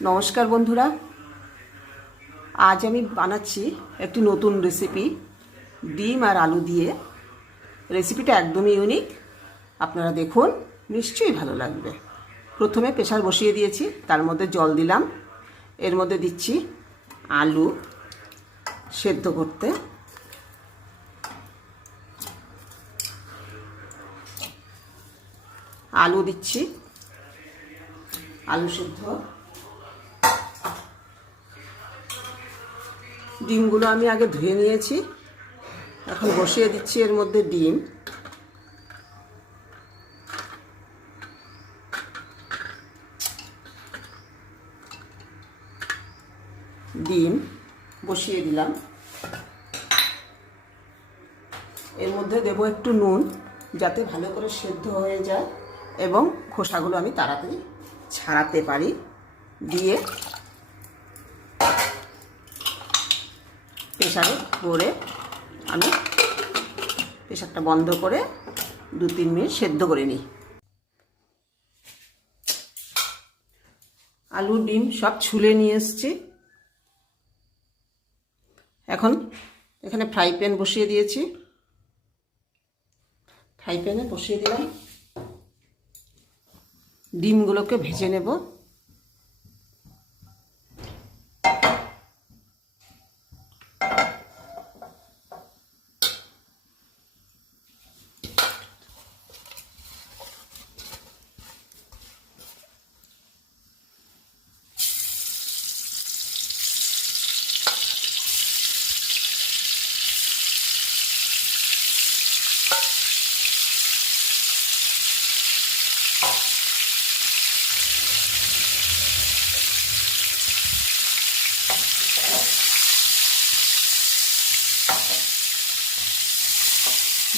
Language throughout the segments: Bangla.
নমস্কার বন্ধুরা, আজ আমি বানাচ্ছি একটি নতুন রেসিপি ডিম আর আলু দিয়ে। রেসিপিটা একদমই ইউনিক, আপনারা দেখুন, নিশ্চয়ই ভালো লাগবে। প্রথমে প্রেসার বসিয়ে দিয়েছি, তার মধ্যে জল দিলাম, এর মধ্যে দিচ্ছি আলু সেদ্ধ করতে। আলু দিচ্ছি, আলু সেদ্ধ। ডিমগুলো আমি আগে ধুয়ে নিয়েছি, এখন বসিয়ে দিচ্ছি এর মধ্যে ডিম। ডিম বসিয়ে দিলাম, এর মধ্যে দেবো একটু নুন, যাতে ভালো করে সেদ্ধ হয়ে যায় এবং খোসাগুলো আমি তাড়াতাড়ি ছাড়াতে পারি। দিয়ে প্রেসারে করে আমি প্রেসারটা বন্ধ করে 2-3 মিনিট সেদ্ধ করে নিই। আলু ডিম সব ছুলে নিয়ে এসেছি। এখন এখানে ফ্রাই প্যান বসিয়ে দিয়েছি, ফ্রাই প্যানে বসিয়ে দিলাম, ডিমগুলোকে ভেজে নেব।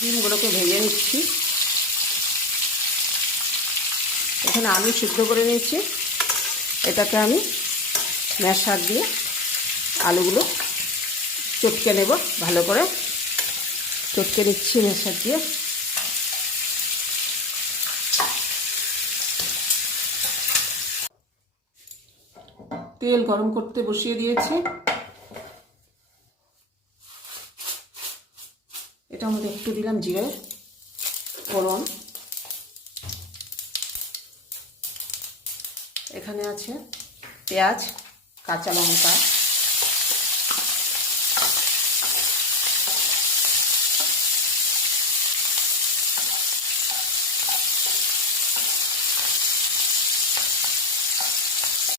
ডিমগুলোকে ভেজে নিচ্ছি। এখানে আলু সিদ্ধ করে নিচ্ছি, এটাকে আমি ম্যাশার দিয়ে আলুগুলো চটকে নেব। ভালো করে চটকে নিচ্ছি ম্যাশার দিয়ে। তেল গরম করতে বসিয়ে দিয়েছি, এটার মধ্যে একটু দিলাম জিরে ফোড়ন, এখানে আছে পেঁয়াজ, কাঁচা লঙ্কা,